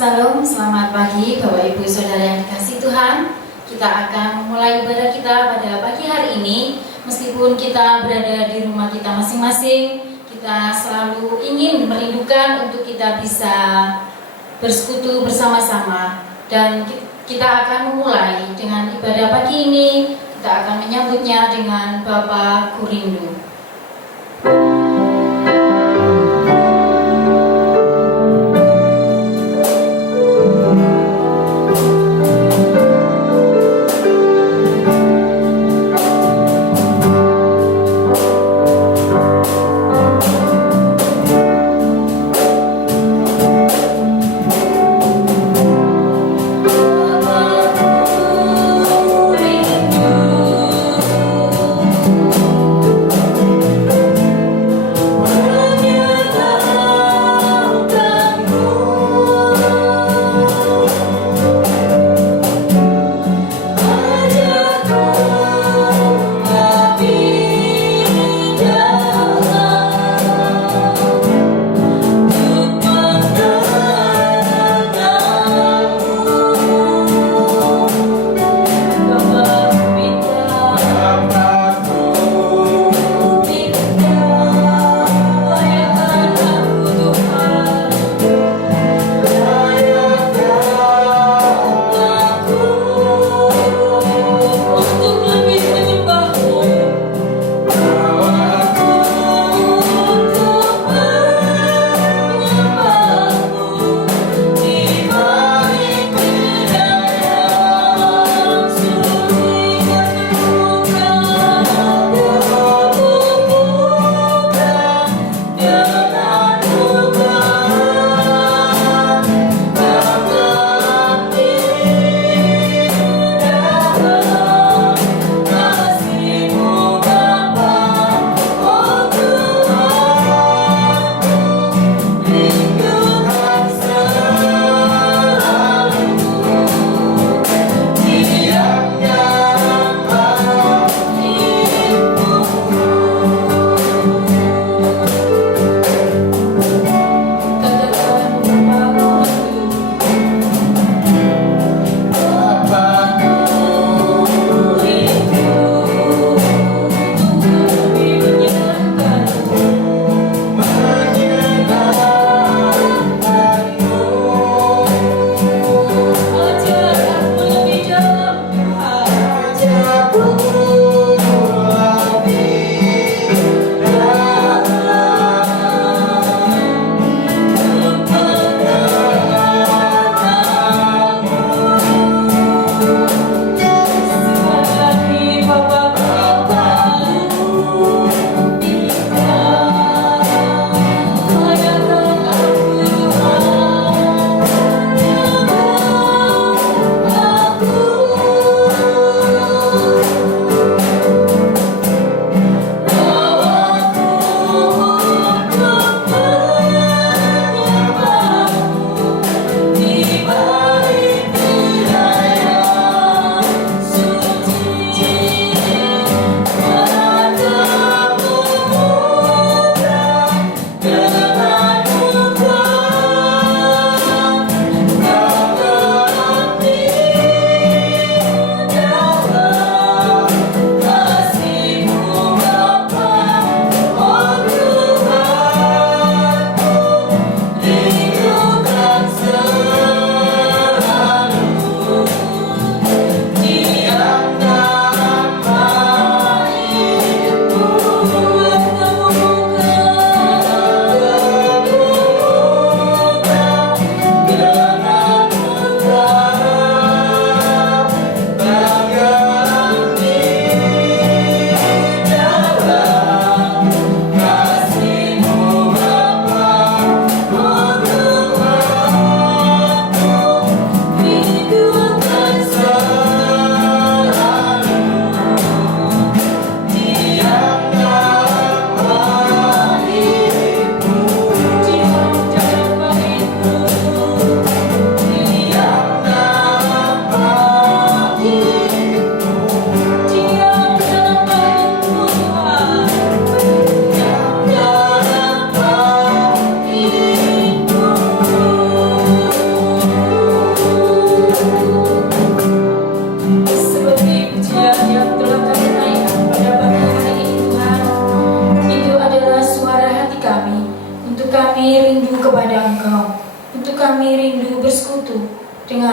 Salam, selamat pagi Bapak Ibu Saudara yang dikasihi Tuhan. Kita akan memulai ibadah kita pada pagi hari ini. Meskipun kita berada di rumah kita masing-masing, kita selalu ingin merindukan untuk kita bisa bersekutu bersama-sama. Dan kita akan memulai dengan ibadah pagi ini. Kita akan menyambutnya dengan Bapa Kurindu.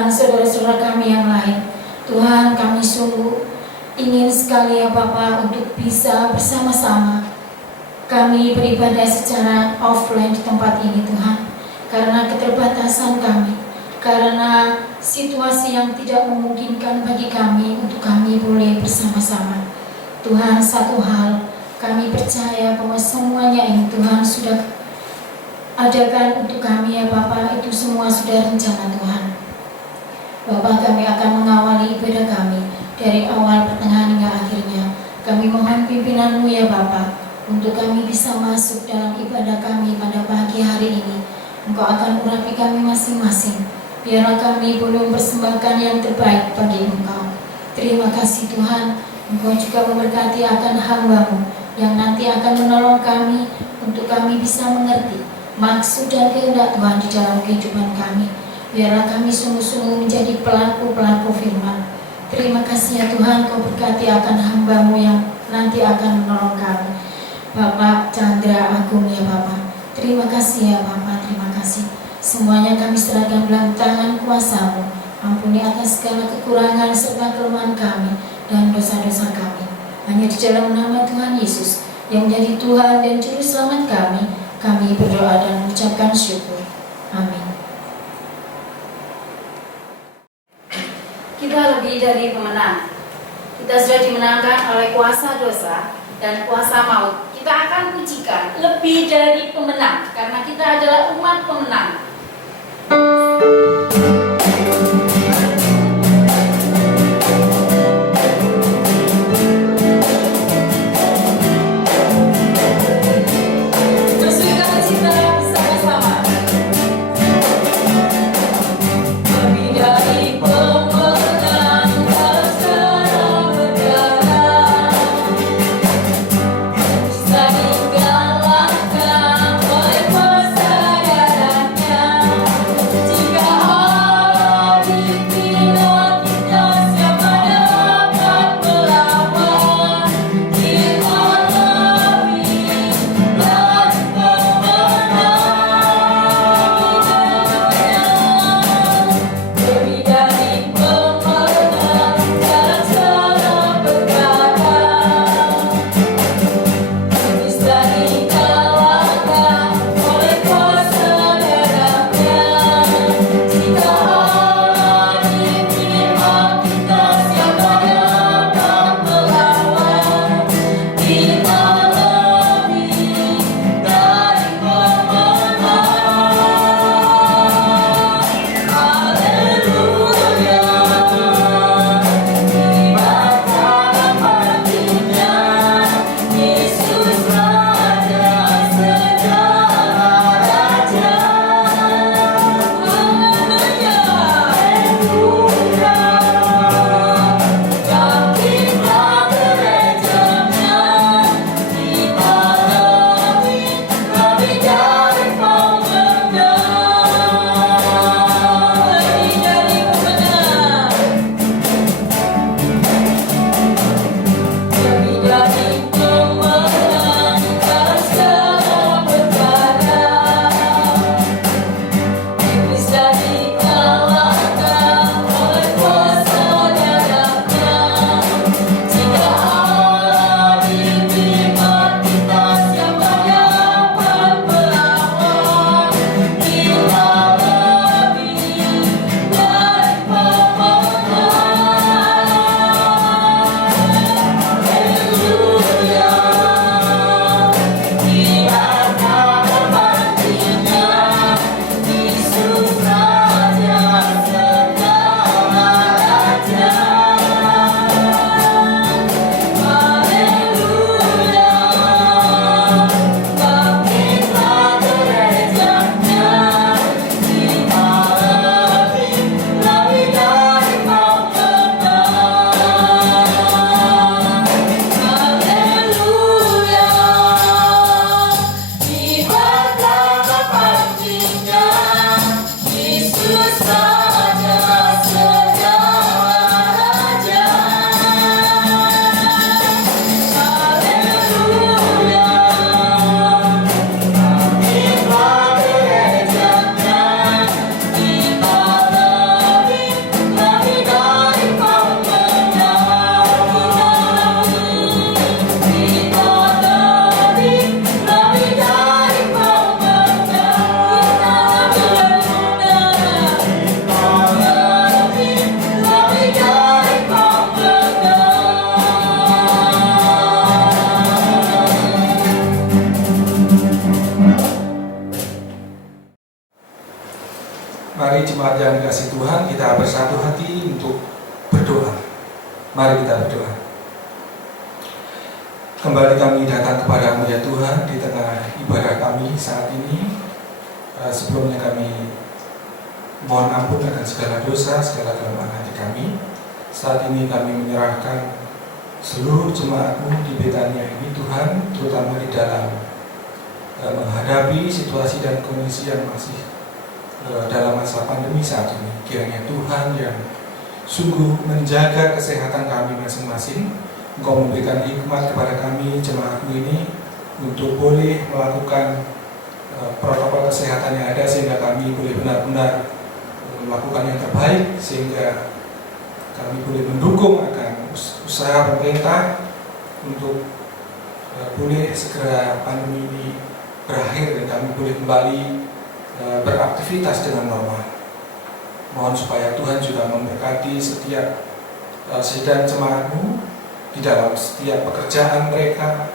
Tuhan, saudara-saudara kami yang lain. Tuhan, kami sungguh ingin sekali ya Bapa untuk bisa bersama-sama kami beribadah secara offline di tempat ini Tuhan. Karena keterbatasan kami, karena situasi yang tidak memungkinkan bagi kami untuk kami boleh bersama-sama. Tuhan, satu hal kami percaya bahwa semuanya ini Tuhan sudah adakan untuk kami ya Bapa, itu semua sudah rencana Tuhan. Bapa, kami akan mengawali ibadah kami dari awal, pertengahan hingga akhirnya. Kami mohon pimpinan-Mu ya Bapa, untuk kami bisa masuk dalam ibadah kami pada pagi hari ini. Engkau akan urapi kami masing-masing. Biarlah kami boleh mempersembahkan yang terbaik bagi Engkau. Terima kasih Tuhan, Engkau juga memberkati akan hamba-Mu yang nanti akan menolong kami untuk kami bisa mengerti maksud dan kehendak Tuhan di dalam kehidupan kami. Biarlah kami sungguh-sungguh menjadi pelaku-pelaku firman. Terima kasih ya Tuhan, Kau berkati akan hamba-Mu yang nanti akan menolong kami. Bapak Chandra Agung ya Bapak. Terima kasih ya Bapak, terima kasih. Semuanya kami serahkan dalam tangan kuasa-Mu. Ampuni atas segala kekurangan serta kelemahan kami dan dosa-dosa kami. Hanya di dalam nama Tuhan Yesus yang menjadi Tuhan dan Juru Selamat kami berdoa dan mengucapkan syukur. Amin. Kita lebih dari pemenang. Kita sudah dimenangkan oleh kuasa dosa dan kuasa maut. Kita akan pujikan lebih dari pemenang, karena kita adalah umat pemenang. Oleh kesadarannya jemaat yang dikasih Tuhan, kita bersatu hati untuk berdoa. Mari kita berdoa. Kembali kami datang kepada-Mu ya Tuhan di tengah ibadah kami saat ini. Sebelumnya kami mohon ampun akan segala dosa, segala kelemahan hati kami. Saat ini kami menyerahkan seluruh jemaat-Mu di Betania ini Tuhan, terutama di dalam menghadapi situasi dan kondisi yang masih dalam masa pandemi saat ini. Kiranya Tuhan yang sungguh menjaga kesehatan kami masing-masing, Engkau memberikan hikmat kepada kami jemaat-Mu ini untuk boleh melakukan protokol kesehatan yang ada, sehingga kami boleh benar-benar melakukan yang terbaik, sehingga kami boleh mendukung akan usaha pemerintah untuk boleh segera pandemi ini berakhir dan kami boleh kembali beraktivitas dengan normal. Mohon supaya Tuhan juga memberkati setiap sidang jemaat-Mu di dalam setiap pekerjaan mereka,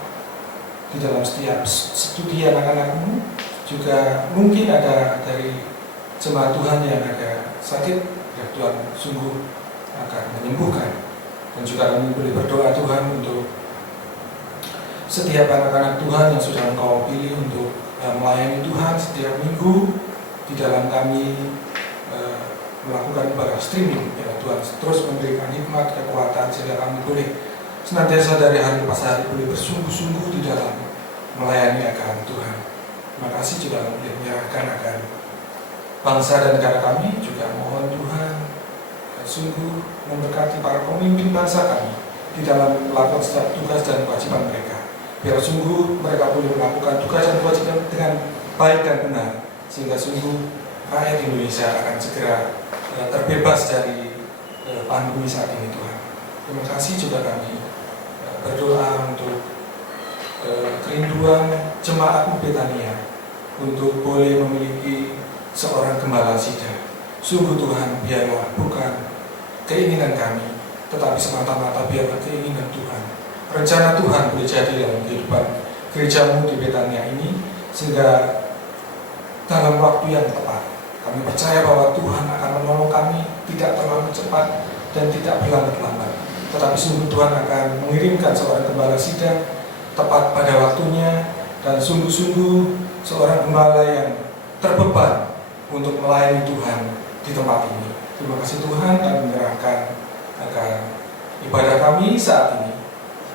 di dalam setiap studi anak-anak-Mu. Juga mungkin ada dari jemaat Tuhan yang ada sakit, ya Tuhan sungguh akan menyembuhkan. Dan juga kami boleh berdoa Tuhan untuk setiap anak-anak Tuhan yang sudah Engkau pilih untuk melayani Tuhan setiap minggu di dalam kami melakukan ibadah streaming. Ya Tuhan terus memberikan hikmat, kekuatan, sehingga kami boleh senantiasa dari hari pas hari boleh bersungguh-sungguh di dalam melayani akan Tuhan. Terima kasih juga boleh menyerahkan akan bangsa dan negara kami. Juga mohon Tuhan sungguh memberkati para pemimpin bangsa kami di dalam melakukan setiap tugas dan kewajiban mereka. Biar sungguh mereka boleh melakukan tugas dan kewajiban dengan baik dan benar, sehingga sungguh rakyat Indonesia akan segera terbebas dari pandemi saat ini Tuhan. Terima kasih juga kami berdoa untuk kerinduan jemaat-Mu Betania untuk boleh memiliki seorang gembala sidang. Sungguh Tuhan, biarlah bukan keinginan kami, tetapi semata-mata biarlah keinginan Tuhan. Rencana Tuhan boleh jadi dalam kehidupan gereja-Mu di Betania ini, sehingga dalam waktu yang tepat kami percaya bahwa Tuhan akan menolong kami, tidak terlalu cepat dan tidak berlambat-lambat, tetapi sungguh Tuhan akan mengirimkan seorang gembala sidang tepat pada waktunya, dan sungguh-sungguh seorang gembala yang terbeban untuk melayani Tuhan di tempat ini. Terima kasih Tuhan, kami menyerahkan akan ibadah kami saat ini.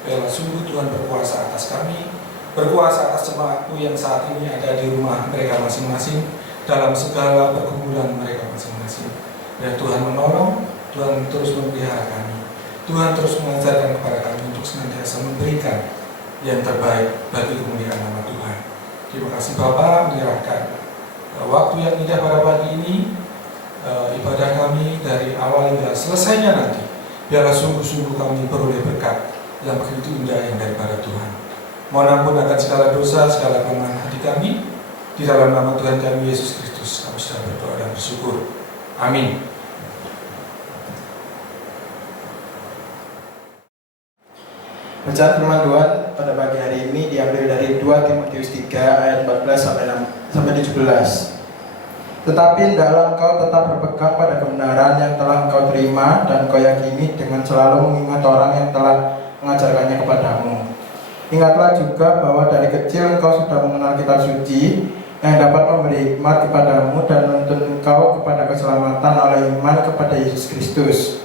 Biarlah sungguh Tuhan berkuasa atas kami, berkuasa atas jemaat-Mu yang saat ini ada di rumah mereka masing-masing, dalam segala pergumulan mereka masing-masing. Biar Tuhan menolong, Tuhan terus memelihara kami, Tuhan terus mengajarkan kepada kami untuk senantiasa memberikan yang terbaik bagi kemuliaan nama Tuhan. Terima kasih Bapa, menyerahkan waktu yang indah pada pagi ini, ibadah kami dari awal hingga selesainya nanti. Biarlah sungguh-sungguh kami beroleh berkat yang begitu indah yang daripada Tuhan. Mohon ampun akan segala dosa, segala kelemahan hati kami. Di dalam nama Tuhan kami Yesus Kristus, kami sudah berdoa dan bersyukur. Amin. Bacaan firman Tuhan pada pagi hari ini diambil dari 2 Timotius 3 ayat 14 sampai 17. Tetapi hendaklah engkau tetap berpegang pada kebenaran yang telah engkau terima dan engkau yakini, dengan selalu mengingat orang yang telah mengajarkannya kepadamu. Ingatlah juga bahwa dari kecil engkau sudah mengenal kitab suci yang dapat memberi hikmat kepadamu dan menuntun engkau kepada keselamatan oleh iman kepada Yesus Kristus.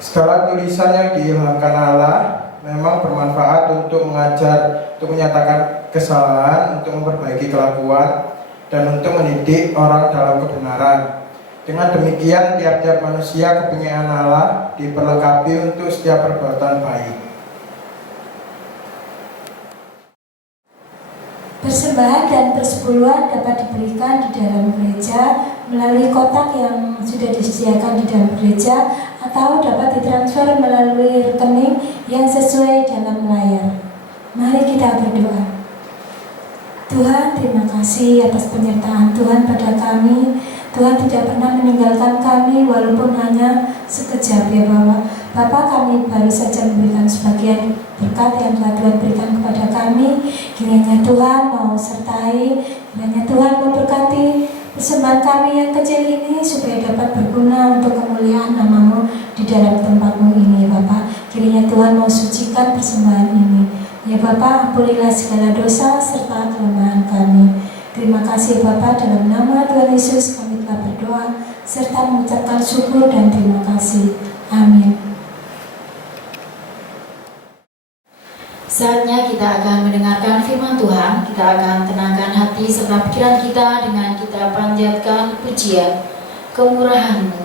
Segala tulisan yang diilhamkan Allah memang bermanfaat untuk mengajar, untuk menyatakan kesalahan, untuk memperbaiki kelakuan, dan untuk mendidik orang dalam kebenaran. Dengan demikian, tiap-tiap manusia kepunyaan Allah diperlengkapi untuk setiap perbuatan baik. Persembahan dan persepuluhan dapat diberikan di dalam gereja melalui kotak yang sudah disediakan di dalam gereja, atau dapat ditransfer melalui rekening yang sesuai dalam layar. Mari kita berdoa. Tuhan, terima kasih atas penyertaan Tuhan pada kami. Tuhan tidak pernah meninggalkan kami walaupun hanya sekejap, ya Bapak. Kami baru saja memberikan sebagian berkat yang telah Tuhan berikan kepada kami. Kiranya Tuhan mau sertai, kiranya Tuhan memberkati Persembahan kami yang kecil ini supaya dapat berguna untuk kemuliaan nama-Mu di dalam tempat-Mu ini, Bapak. Kiranya Tuhan mau sucikan persembahan ini. Ya Bapak, ampunilah segala dosa serta kelemahan kami. Terima kasih Bapak, dalam nama Tuhan Yesus kami telah berdoa serta mengucapkan syukur dan terima kasih. Amin. Saatnya kita akan mendengarkan firman Tuhan. Kita akan tenangkan hati serta pikiran kita dengan kita panjatkan pujian kemurahan-Mu.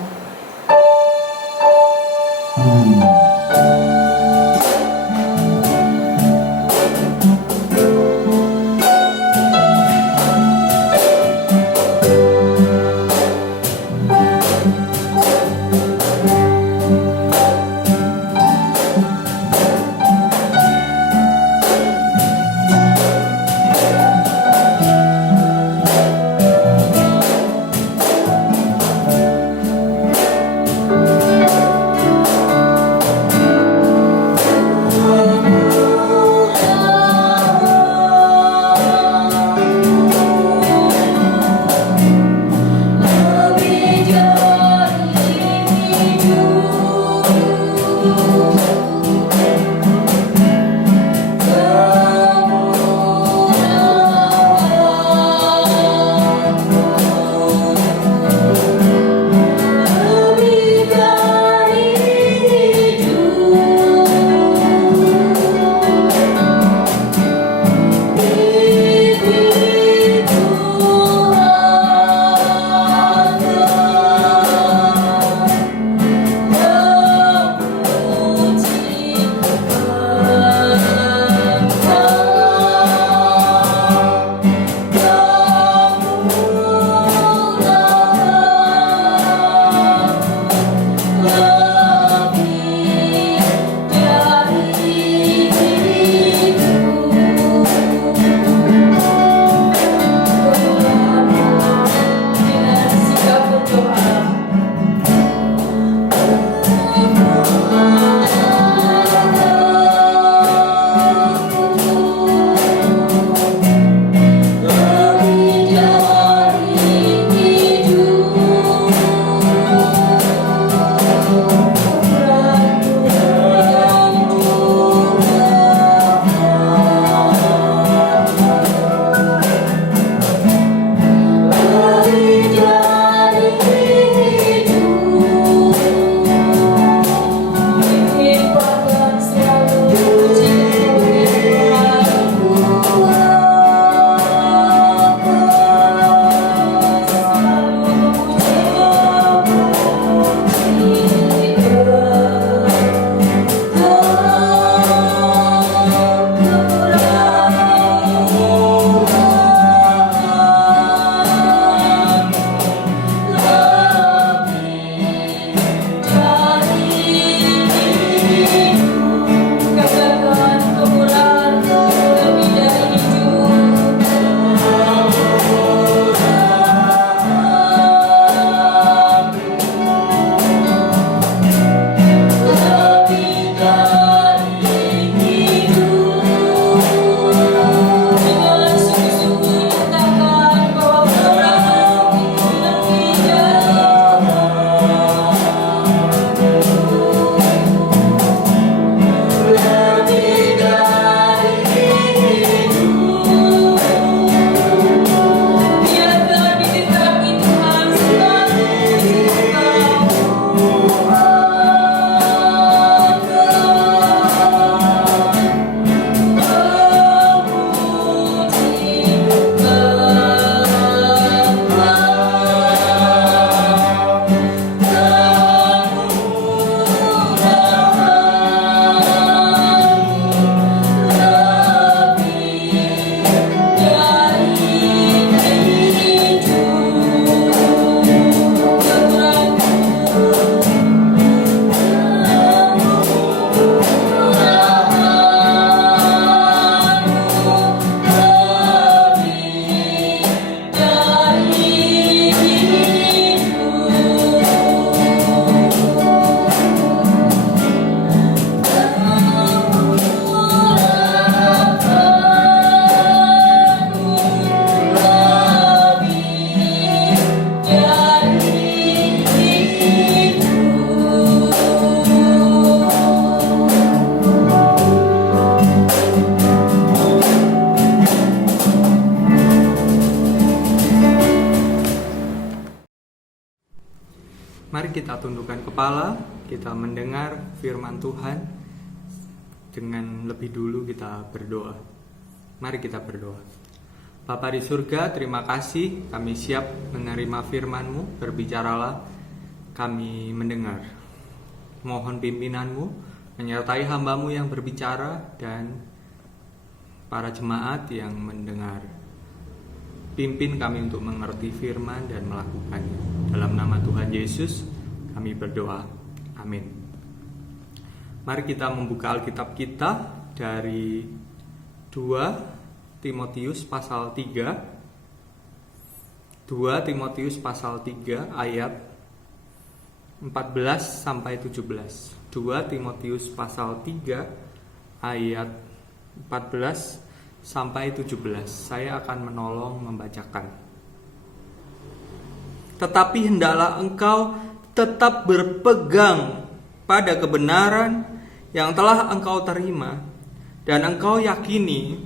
kita tundukkan kepala, kita mendengar firman Tuhan. Dengan lebih dulu kita berdoa. Mari kita berdoa. Bapa di surga, terima kasih, kami siap menerima firman-Mu. Berbicaralah, kami mendengar. Mohon pimpinan-Mu menyertai hamba-Mu yang berbicara dan para jemaat yang mendengar. Pimpin kami untuk mengerti firman dan melakukannya. Dalam nama Tuhan Yesus kami berdoa. Amin. Mari kita membuka Alkitab kita dari 2 Timotius pasal 3. 2 Timotius pasal 3 ayat 14 sampai 17. 2 Timotius pasal 3 ayat 14 sampai 17. Saya akan menolong membacakan. Tetapi hendaklah engkau tetap berpegang pada kebenaran yang telah engkau terima dan engkau yakini,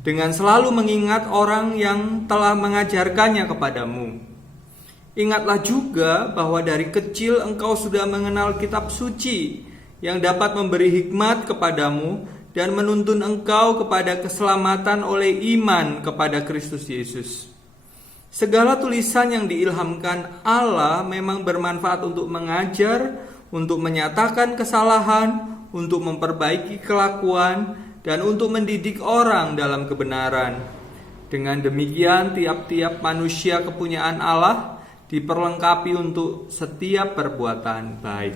dengan selalu mengingat orang yang telah mengajarkannya kepadamu. Ingatlah juga bahwa dari kecil engkau sudah mengenal kitab suci yang dapat memberi hikmat kepadamu dan menuntun engkau kepada keselamatan oleh iman kepada Kristus Yesus. Segala tulisan yang diilhamkan Allah memang bermanfaat untuk mengajar, untuk menyatakan kesalahan, untuk memperbaiki kelakuan, dan untuk mendidik orang dalam kebenaran. Dengan demikian, tiap-tiap manusia kepunyaan Allah diperlengkapi untuk setiap perbuatan baik.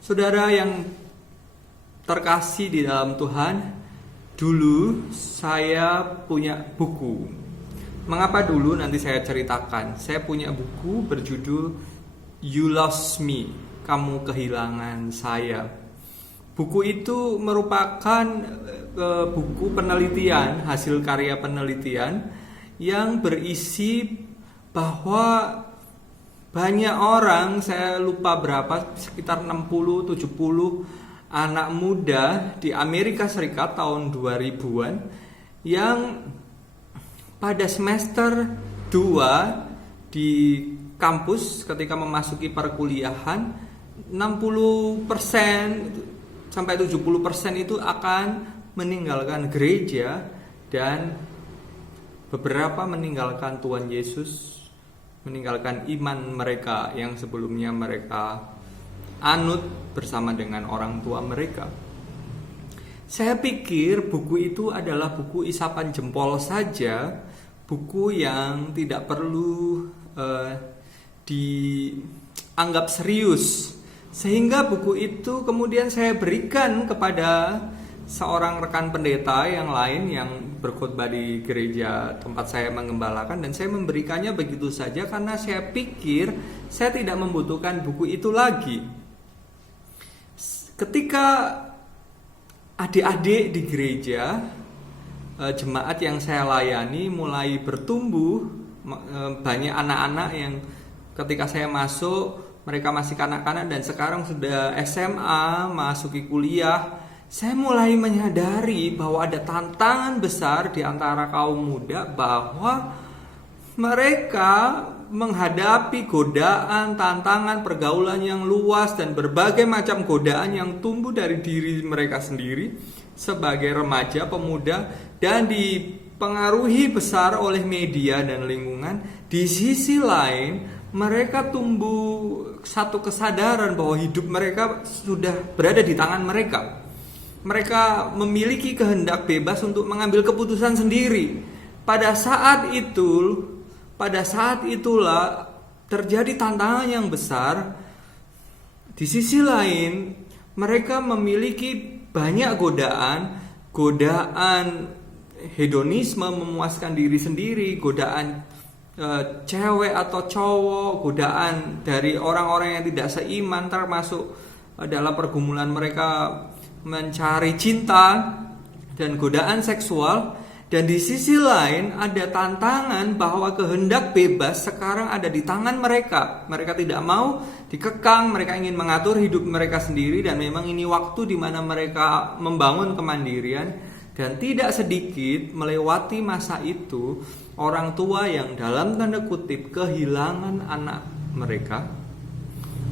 Saudara yang terkasih di dalam Tuhan, dulu saya punya buku. Mengapa dulu? Nanti saya ceritakan. Saya punya buku berjudul You Lost Me, Kamu Kehilangan Saya. Buku itu merupakan buku penelitian, hasil karya penelitian yang berisi bahwa banyak orang, saya lupa berapa, sekitar 60-70 anak muda di Amerika Serikat tahun 2000-an yang pada semester 2 di kampus ketika memasuki perkuliahan 60% sampai 70% itu akan meninggalkan gereja dan beberapa meninggalkan Tuhan Yesus, meninggalkan iman mereka yang sebelumnya mereka anut bersama dengan orang tua mereka. Saya pikir buku itu adalah buku isapan jempol saja, buku yang tidak perlu dianggap serius. Sehingga buku itu kemudian saya berikan kepada seorang rekan pendeta yang lain yang berkhotbah di gereja tempat saya mengembalakan, dan saya memberikannya begitu saja karena saya pikir saya tidak membutuhkan buku itu lagi. Ketika adik-adik di gereja, jemaat yang saya layani mulai bertumbuh, banyak anak-anak yang ketika saya masuk mereka masih kanak-kanak dan sekarang sudah SMA, masuki kuliah, saya mulai menyadari bahwa ada tantangan besar di antara kaum muda, bahwa mereka menghadapi godaan, tantangan, pergaulan yang luas dan berbagai macam godaan yang tumbuh dari diri mereka sendiri sebagai remaja, pemuda, dan dipengaruhi besar oleh media dan lingkungan. Di sisi lain, mereka tumbuh satu kesadaran bahwa hidup mereka sudah berada di tangan mereka. Mereka memiliki kehendak bebas untuk mengambil keputusan sendiri. Pada saat itulah terjadi tantangan yang besar. Di sisi lain, mereka memiliki banyak godaan hedonisme, memuaskan diri sendiri, godaan cewek atau cowok, godaan dari orang-orang yang tidak seiman, termasuk dalam pergumulan mereka mencari cinta dan godaan seksual. Dan di sisi lain ada tantangan bahwa kehendak bebas sekarang ada di tangan mereka. Mereka tidak mau dikekang, mereka ingin mengatur hidup mereka sendiri, dan memang ini waktu di mana mereka membangun kemandirian. Dan tidak sedikit melewati masa itu orang tua yang dalam tanda kutip kehilangan anak mereka.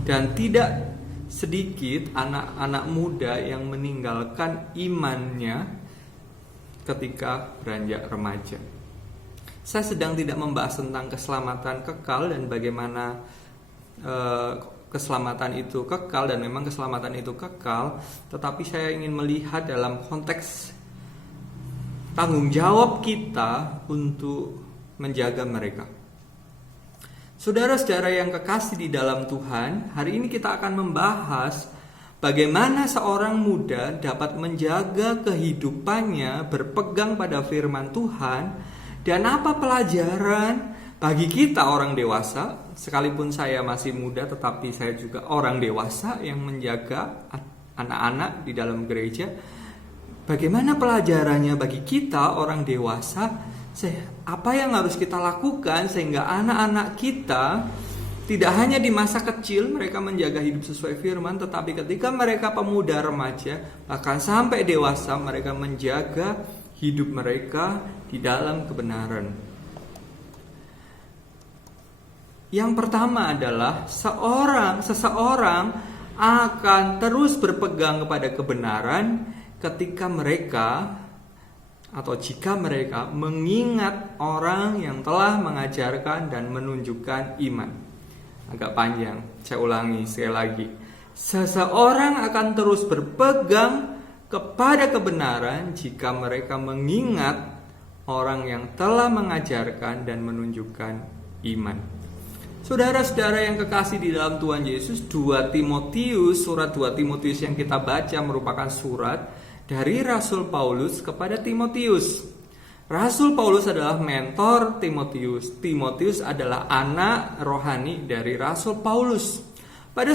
Dan tidak sedikit anak-anak muda yang meninggalkan imannya ketika beranjak remaja. Saya sedang tidak membahas tentang keselamatan kekal dan bagaimana keselamatan itu kekal, dan memang keselamatan itu kekal, tetapi saya ingin melihat dalam konteks tanggung jawab kita untuk menjaga mereka. Saudara-saudara yang kekasih di dalam Tuhan, hari ini kita akan membahas bagaimana seorang muda dapat menjaga kehidupannya berpegang pada firman Tuhan, dan apa pelajaran bagi kita orang dewasa. Sekalipun saya masih muda, tetapi saya juga orang dewasa yang menjaga anak-anak di dalam gereja. Bagaimana pelajarannya bagi kita orang dewasa? Apa yang harus kita lakukan sehingga anak-anak kita tidak hanya di masa kecil mereka menjaga hidup sesuai firman, tetapi ketika mereka pemuda remaja, bahkan sampai dewasa, mereka menjaga hidup mereka di dalam kebenaran. Yang pertama adalah seseorang akan terus berpegang kepada kebenaran ketika mereka atau jika mereka mengingat orang yang telah mengajarkan dan menunjukkan iman. Agak panjang, saya ulangi sekali lagi. Seseorang akan terus berpegang kepada kebenaran jika mereka mengingat orang yang telah mengajarkan dan menunjukkan iman. Saudara-saudara yang kekasih di dalam Tuhan Yesus, surat 2 Timotius yang kita baca merupakan surat dari Rasul Paulus kepada Timotius. Rasul Paulus adalah mentor Timotius. Timotius adalah anak rohani dari Rasul Paulus. Pada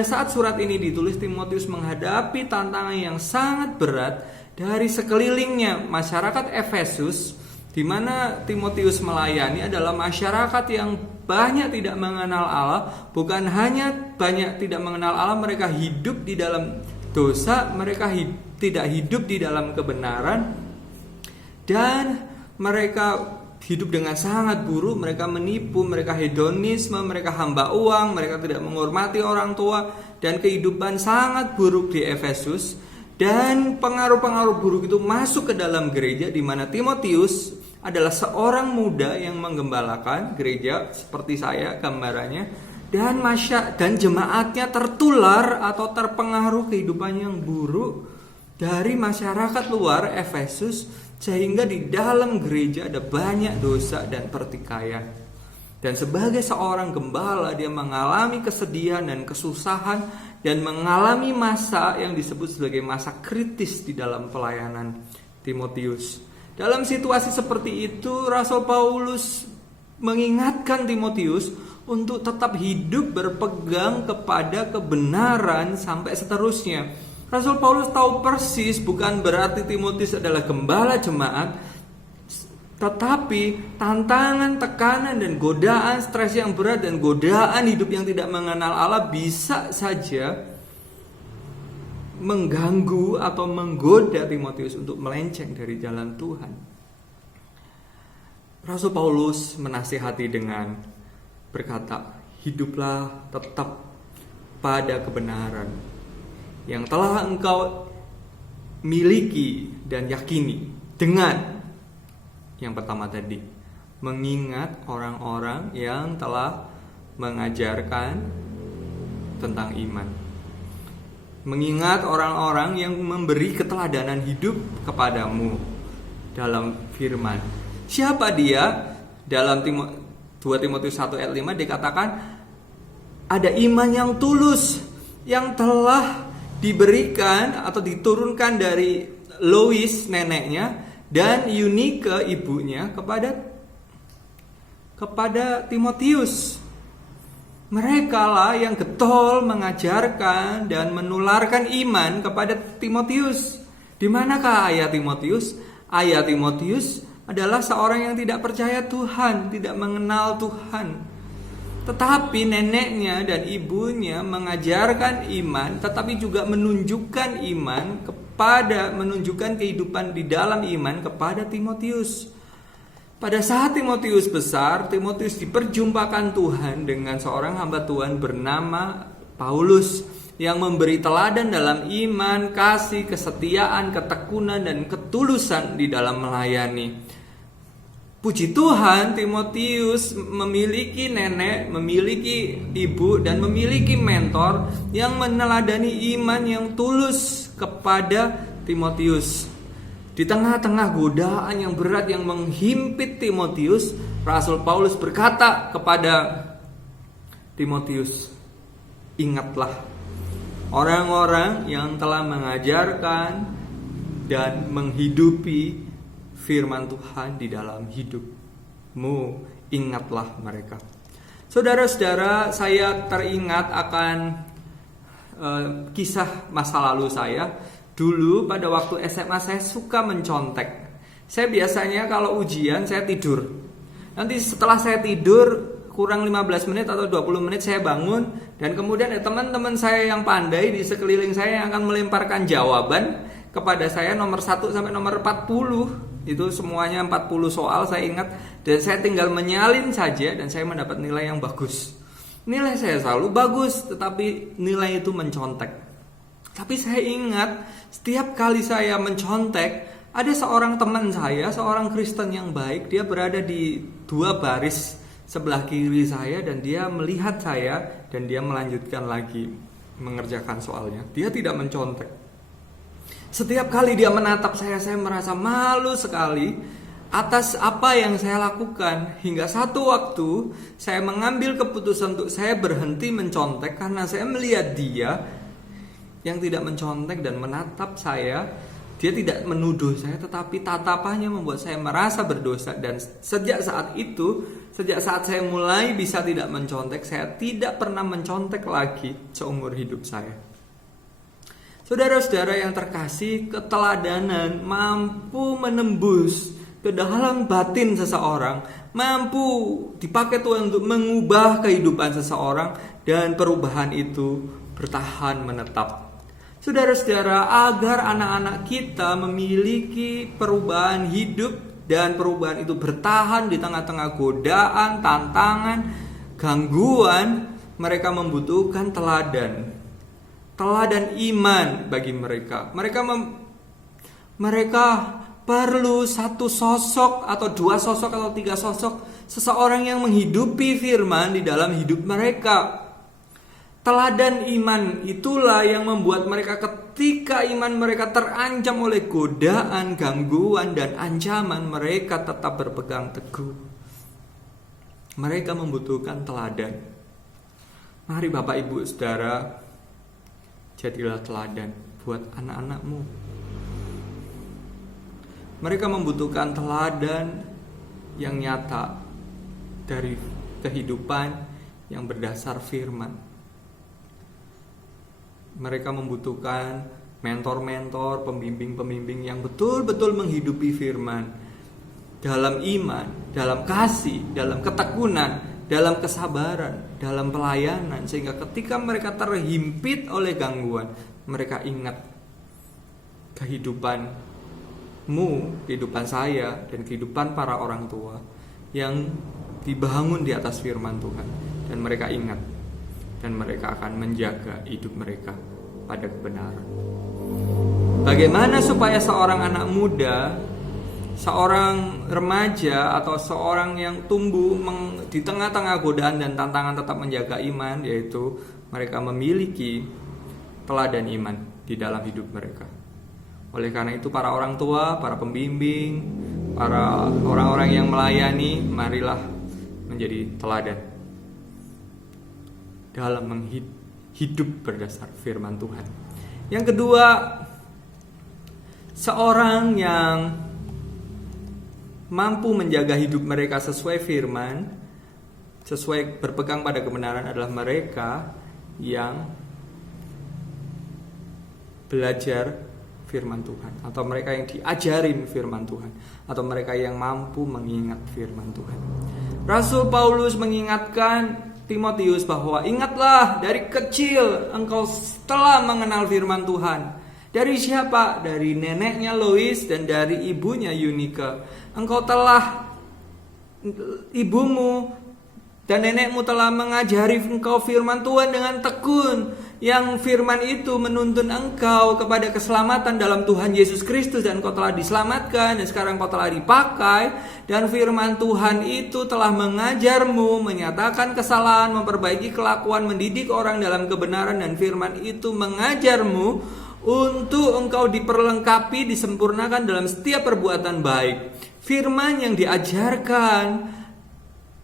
saat surat ini ditulis, Timotius menghadapi tantangan yang sangat berat dari sekelilingnya. Masyarakat Efesus, di mana Timotius melayani, adalah masyarakat yang banyak tidak mengenal Allah. Bukan hanya banyak tidak mengenal Allah, mereka hidup di dalam dosa, mereka tidak hidup di dalam kebenaran, dan mereka hidup dengan sangat buruk. Mereka menipu, mereka hedonisme, mereka hamba uang, mereka tidak menghormati orang tua, dan kehidupan sangat buruk di Efesus. Dan pengaruh-pengaruh buruk itu masuk ke dalam gereja, di mana Timotius adalah seorang muda yang menggembalakan gereja seperti saya gambarannya. Dan jemaatnya tertular atau terpengaruh kehidupan yang buruk dari masyarakat luar Efesus, sehingga di dalam gereja ada banyak dosa dan pertikaian. Dan sebagai seorang gembala, dia mengalami kesedihan dan kesusahan, dan mengalami masa yang disebut sebagai masa kritis di dalam pelayanan Timotius. Dalam situasi seperti itu, Rasul Paulus mengingatkan Timotius untuk tetap hidup berpegang kepada kebenaran sampai seterusnya. Rasul Paulus tahu persis bukan berarti Timotius adalah gembala jemaat, tetapi tantangan, tekanan, dan godaan, stres yang berat, dan godaan hidup yang tidak mengenal Allah bisa saja mengganggu atau menggoda Timotius untuk melenceng dari jalan Tuhan. Rasul Paulus menasihati dengan berkata, hiduplah tetap pada kebenaran yang telah engkau miliki dan yakini, dengan yang pertama tadi, mengingat orang-orang yang telah mengajarkan tentang iman. Mengingat orang-orang yang memberi keteladanan hidup kepadamu dalam firman. Siapa dia? Dalam 2 Timotius 1 ayat 5 dikatakan ada iman yang tulus yang telah diberikan atau diturunkan dari Lois neneknya dan Eunike ibunya kepada Timotius. Mereka lah yang getol mengajarkan dan menularkan iman kepada Timotius. Di manakah ayah Timotius? Ayah Timotius adalah seorang yang tidak percaya Tuhan, tidak mengenal Tuhan. Tetapi neneknya dan ibunya mengajarkan iman, tetapi juga menunjukkan menunjukkan kehidupan di dalam iman kepada Timotius. Pada saat Timotius besar, Timotius diperjumpakan Tuhan dengan seorang hamba Tuhan bernama Paulus yang memberi teladan dalam iman, kasih, kesetiaan, ketekunan, dan ketulusan di dalam melayani. Puji Tuhan, Timotius memiliki nenek, memiliki ibu, dan memiliki mentor yang meneladani iman yang tulus kepada Timotius. Di tengah-tengah godaan yang berat yang menghimpit Timotius, Rasul Paulus berkata kepada Timotius, ingatlah orang-orang yang telah mengajarkan dan menghidupi firman Tuhan di dalam hidupmu, ingatlah mereka. Saudara-saudara, saya teringat akan kisah masa lalu saya. Dulu pada waktu SMA saya suka mencontek. Saya biasanya kalau ujian saya tidur. Nanti setelah saya tidur kurang 15 menit atau 20 menit saya bangun. Dan kemudian teman-teman saya yang pandai di sekeliling saya yang akan melemparkan jawaban kepada saya nomor 1 sampai nomor 40. Itu semuanya 40 soal saya ingat. Dan saya tinggal menyalin saja dan saya mendapat nilai yang bagus. Nilai saya selalu bagus, tetapi nilai itu mencontek. Tapi saya ingat setiap kali saya mencontek, ada seorang teman saya, seorang Kristen yang baik. Dia berada di 2 baris sebelah kiri saya dan dia melihat saya dan dia melanjutkan lagi mengerjakan soalnya. Dia tidak mencontek. Setiap kali dia menatap saya merasa malu sekali atas apa yang saya lakukan. Hingga satu waktu saya mengambil keputusan untuk saya berhenti mencontek karena saya melihat dia yang tidak mencontek dan menatap saya. Dia tidak menuduh saya, tetapi tatapannya membuat saya merasa berdosa. Dan sejak saat itu, sejak saat saya mulai bisa tidak mencontek, saya tidak pernah mencontek lagi seumur hidup saya. Saudara-saudara yang terkasih, keteladanan mampu menembus ke dalam batin seseorang, mampu dipakai Tuhan untuk mengubah kehidupan seseorang, dan perubahan itu bertahan menetap. Saudara-saudara, agar anak-anak kita memiliki perubahan hidup dan perubahan itu bertahan di tengah-tengah godaan, tantangan, gangguan, mereka membutuhkan teladan iman bagi mereka. Mereka perlu satu sosok atau 2 sosok atau 3 sosok, seseorang yang menghidupi firman di dalam hidup mereka. Teladan iman itulah yang membuat mereka ketika iman mereka terancam oleh godaan, gangguan, dan ancaman, mereka tetap berpegang teguh. Mereka membutuhkan teladan. Mari Bapak Ibu Saudara, jadilah teladan buat anak-anakmu. Mereka membutuhkan teladan yang nyata dari kehidupan yang berdasar firman. Mereka membutuhkan mentor-mentor, pembimbing-pembimbing yang betul-betul menghidupi firman dalam iman, dalam kasih, dalam ketekunan, dalam kesabaran, dalam pelayanan, sehingga ketika mereka terhimpit oleh gangguan, mereka ingat kehidupanmu, kehidupan saya, dan kehidupan para orang tua yang dibangun di atas firman Tuhan, dan mereka ingat. Dan mereka akan menjaga hidup mereka pada kebenaran. Bagaimana supaya seorang anak muda, seorang remaja, atau seorang yang tumbuh di tengah-tengah godaan dan tantangan tetap menjaga iman, yaitu mereka memiliki teladan iman di dalam hidup mereka. Oleh karena itu para orang tua, para pembimbing, para orang-orang yang melayani, marilah menjadi teladan dalam hidup berdasar firman Tuhan. Yang kedua, seorang yang mampu menjaga hidup mereka sesuai firman, sesuai berpegang pada kebenaran adalah mereka yang belajar firman Tuhan, atau mereka yang diajarin firman Tuhan, atau mereka yang mampu mengingat firman Tuhan. Rasul Paulus mengingatkan Timotius bahwa ingatlah, dari kecil engkau telah mengenal firman Tuhan. Dari siapa? Dari neneknya Lois dan dari ibunya Yunika. Engkau telah ibumu dan nenekmu telah mengajari engkau firman Tuhan dengan tekun, yang firman itu menuntun engkau kepada keselamatan dalam Tuhan Yesus Kristus, dan kau telah diselamatkan dan sekarang kau telah dipakai, dan firman Tuhan itu telah mengajarmu, menyatakan kesalahan, memperbaiki kelakuan, mendidik orang dalam kebenaran, dan firman itu mengajarmu untuk engkau diperlengkapi, disempurnakan dalam setiap perbuatan baik. Firman yang diajarkan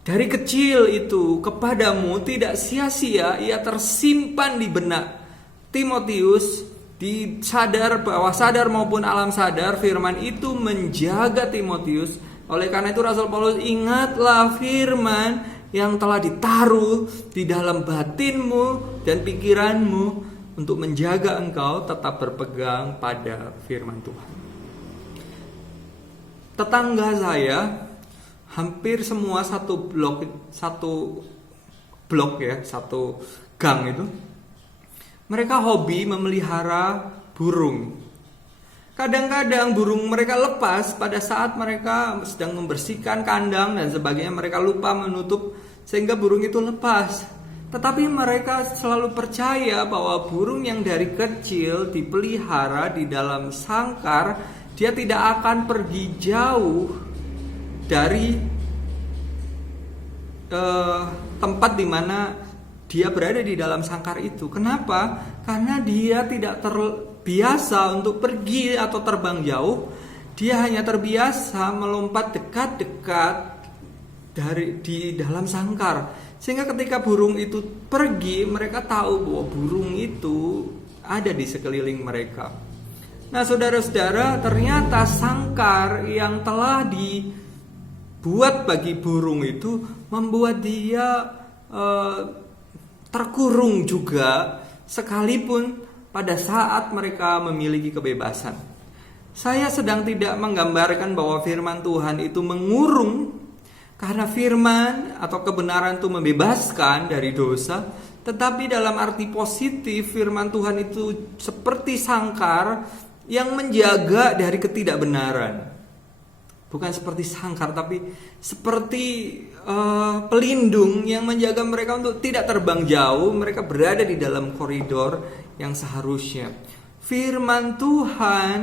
dari kecil itu kepadamu tidak sia-sia, ia tersimpan di benak Timotius, di sadar bawah sadar maupun alam sadar. Firman itu menjaga Timotius. Oleh karena itu Rasul Paulus, ingatlah firman yang telah ditaruh di dalam batinmu dan pikiranmu untuk menjaga engkau tetap berpegang pada firman Tuhan. Tetangga saya hampir semua satu gang itu, mereka hobi memelihara burung. Kadang-kadang burung mereka lepas pada saat mereka sedang membersihkan kandang dan sebagainya, mereka lupa menutup sehingga burung itu lepas. Tetapi mereka selalu percaya bahwa burung yang dari kecil dipelihara di dalam sangkar, dia tidak akan pergi jauh dari tempat di mana dia berada di dalam sangkar itu. Kenapa? Karena dia tidak terbiasa untuk pergi atau terbang jauh. Dia hanya terbiasa melompat dekat-dekat di dalam sangkar. Sehingga ketika burung itu pergi, mereka tahu bahwa burung itu ada di sekeliling mereka. Nah, saudara-saudara, ternyata sangkar yang telah dibuat bagi burung itu membuat dia terkurung juga, sekalipun pada saat mereka memiliki kebebasan. Saya sedang tidak menggambarkan bahwa firman Tuhan itu mengurung, karena firman atau kebenaran itu membebaskan dari dosa. Tetapi dalam arti positif, firman Tuhan itu seperti sangkar yang menjaga dari ketidakbenaran. Bukan seperti sangkar, tapi seperti pelindung yang menjaga mereka untuk tidak terbang jauh. Mereka berada di dalam koridor yang seharusnya. Firman Tuhan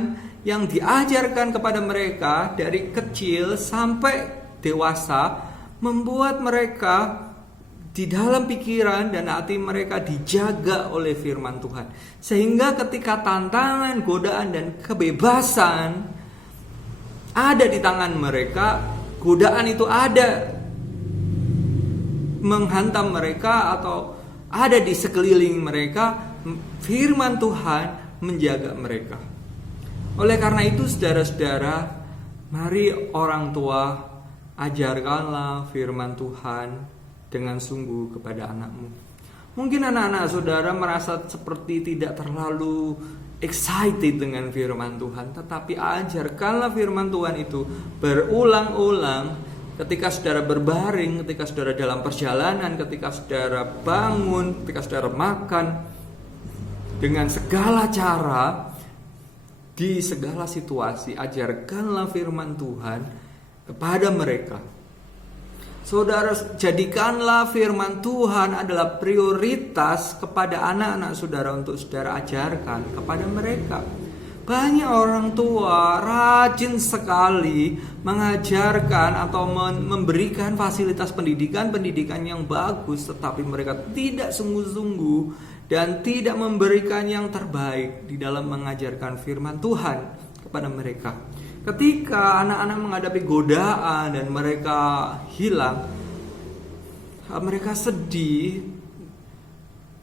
yang diajarkan kepada mereka dari kecil sampai dewasa membuat mereka di dalam pikiran dan hati mereka dijaga oleh firman Tuhan. Sehingga ketika tantangan, godaan, dan kebebasan ada di tangan mereka, godaan itu ada menghantam mereka atau ada di sekeliling mereka, firman Tuhan menjaga mereka. Oleh karena itu, saudara-saudara, mari orang tua, ajarkanlah firman Tuhan dengan sungguh kepada anakmu. Mungkin anak-anak saudara merasa seperti tidak terlalu excited dengan firman Tuhan, tetapi ajarkanlah firman Tuhan itu berulang-ulang. Ketika saudara berbaring, ketika saudara dalam perjalanan, ketika saudara bangun, ketika saudara makan, dengan segala cara, di segala situasi, ajarkanlah firman Tuhan kepada mereka. Saudara, jadikanlah firman Tuhan adalah prioritas kepada anak-anak saudara untuk saudara ajarkan kepada mereka. Banyak orang tua rajin sekali mengajarkan atau memberikan fasilitas pendidikan yang bagus, tetapi mereka tidak sungguh-sungguh dan tidak memberikan yang terbaik di dalam mengajarkan firman Tuhan kepada mereka. Ketika anak-anak menghadapi godaan dan mereka hilang, mereka sedih.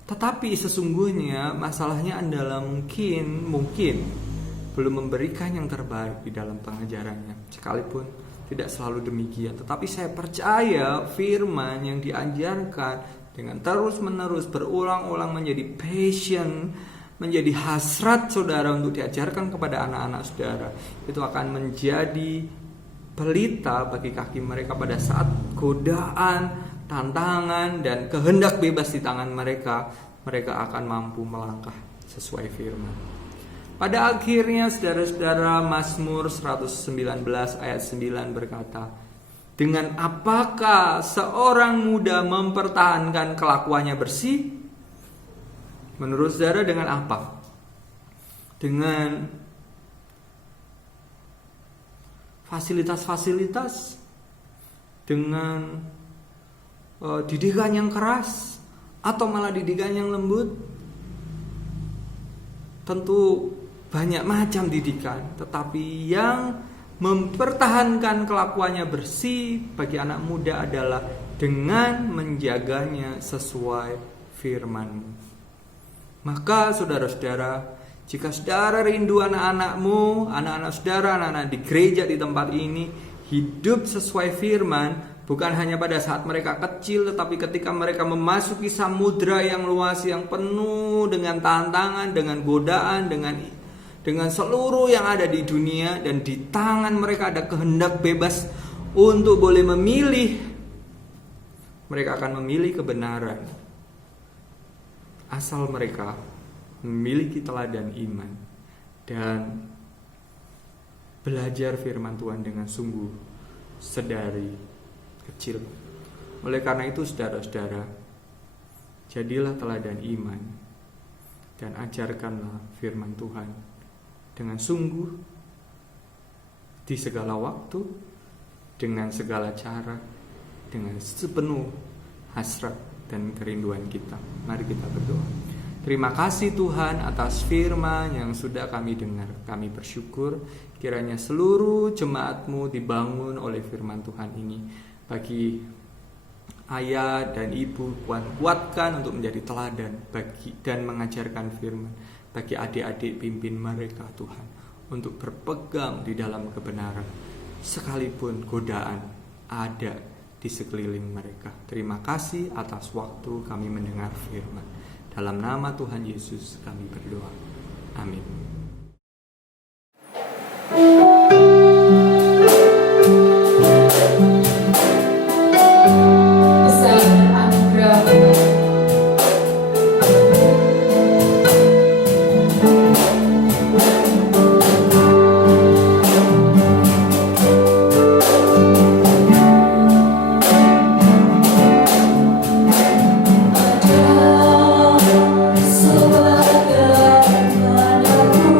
Tetapi sesungguhnya masalahnya adalah mungkin belum memberikan yang terbaik di dalam pengajarannya. Sekalipun tidak selalu demikian, tetapi saya percaya firman yang diajarkan dengan terus-menerus berulang-ulang menjadi passion, menjadi hasrat saudara untuk diajarkan kepada anak-anak saudara, itu akan menjadi pelita bagi kaki mereka pada saat godaan, tantangan, dan kehendak bebas di tangan mereka. Mereka akan mampu melangkah sesuai firman. Pada akhirnya saudara-saudara, Mazmur 119 ayat 9 berkata, Dengan apakah seorang muda mempertahankan kelakuannya bersih? Menurut saudara dengan apa? Dengan fasilitas-fasilitas, dengan didikan yang keras, atau malah didikan yang lembut? Tentu banyak macam didikan, tetapi yang mempertahankan kelakuannya bersih bagi anak muda adalah dengan menjaganya sesuai firman-Mu. Maka saudara-saudara, jika saudara rindu anak-anakmu, anak-anak saudara, anak-anak di gereja di tempat ini hidup sesuai firman, bukan hanya pada saat mereka kecil, tetapi ketika mereka memasuki samudra yang luas, yang penuh dengan tantangan, dengan godaan, dengan seluruh yang ada di dunia, dan di tangan mereka ada kehendak bebas untuk boleh memilih. Mereka akan memilih kebenaran asal mereka memiliki teladan iman dan belajar firman Tuhan dengan sungguh sedari kecil. Oleh karena itu saudara-saudara, jadilah teladan iman dan ajarkanlah firman Tuhan dengan sungguh di segala waktu, dengan segala cara, dengan sepenuh hasrat dan kerinduan kita. Mari kita berdoa. Terima kasih Tuhan atas firman yang sudah kami dengar. Kami bersyukur kiranya seluruh jemaat-Mu dibangun oleh firman Tuhan ini. Bagi ayah dan ibu, kuatkan untuk menjadi teladan bagi dan mengajarkan firman. Bagi adik-adik, pimpin mereka Tuhan untuk berpegang di dalam kebenaran sekalipun godaan ada di sekeliling mereka. Terima kasih atas waktu kami mendengar firman. Dalam nama Tuhan Yesus kami berdoa. Amin. Sebagai padaku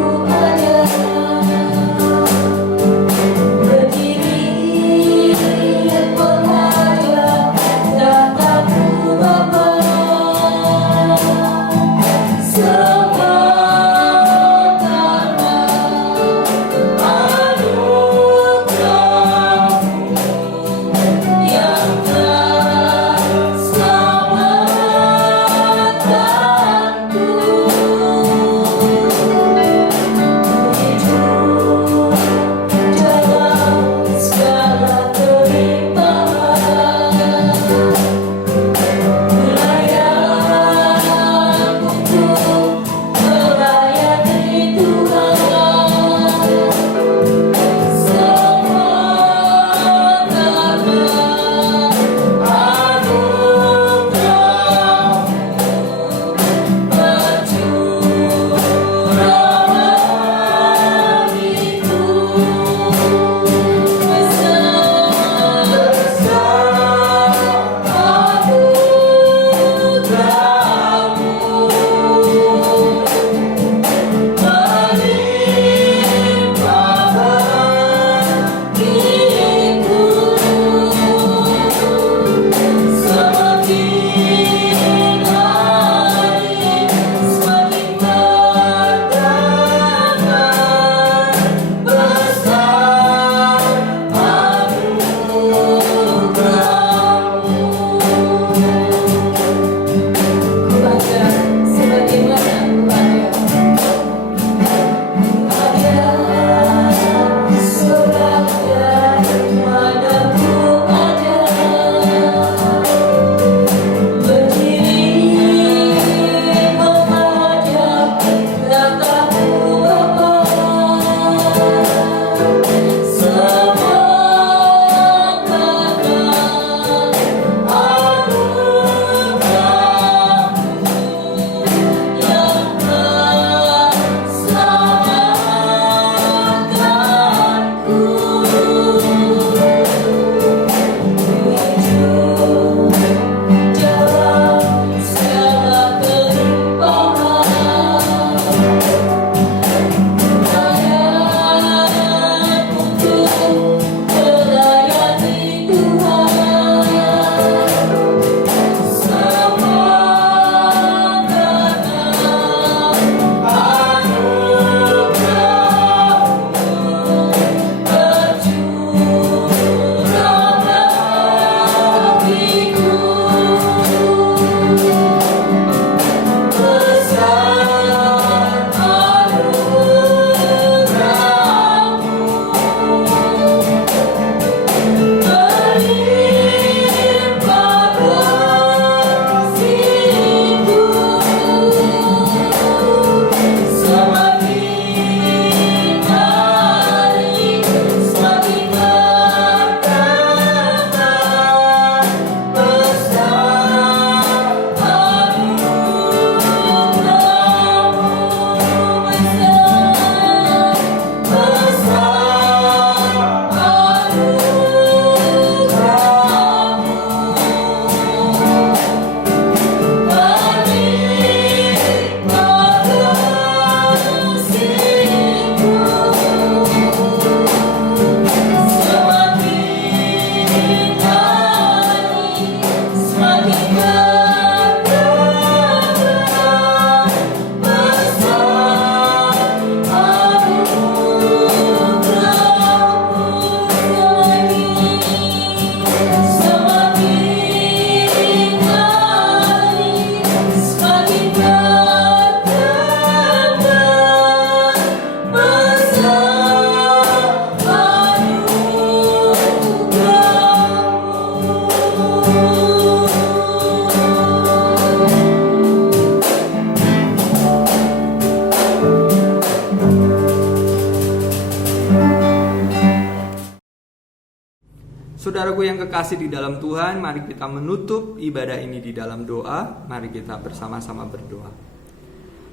Saudaraku yang kekasih di dalam Tuhan, mari kita menutup ibadah ini di dalam doa. Mari kita bersama-sama berdoa.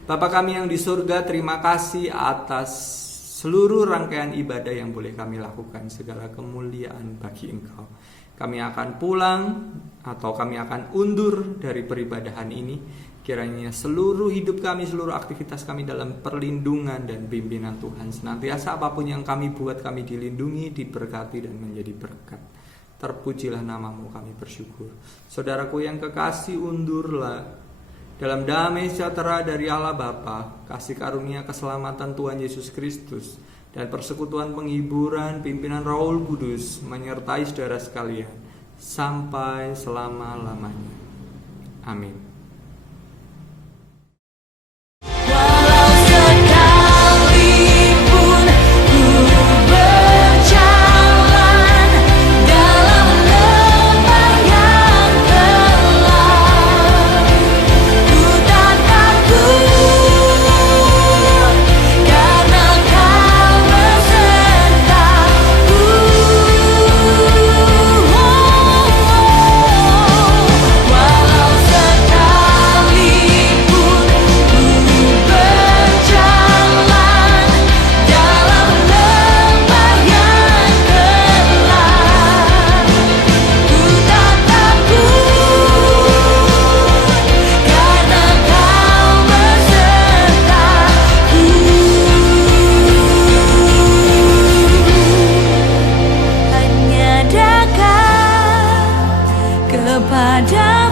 Bapa kami yang di surga, terima kasih atas seluruh rangkaian ibadah yang boleh kami lakukan. Segala kemuliaan bagi Engkau. Kami akan pulang atau kami akan undur dari peribadahan ini. Kiranya seluruh hidup kami, seluruh aktivitas kami dalam perlindungan dan pimpinan Tuhan. Senantiasa apapun yang kami buat, kami dilindungi, diberkati dan menjadi berkat. Terpujilah namamu, kami bersyukur. Saudaraku yang kekasih, undurlah dalam damai sejahtera dari Allah Bapa, kasih karunia keselamatan Tuhan Yesus Kristus, dan persekutuan penghiburan pimpinan Roh Kudus menyertai saudara sekalian sampai selama-lamanya. Amin. Kepada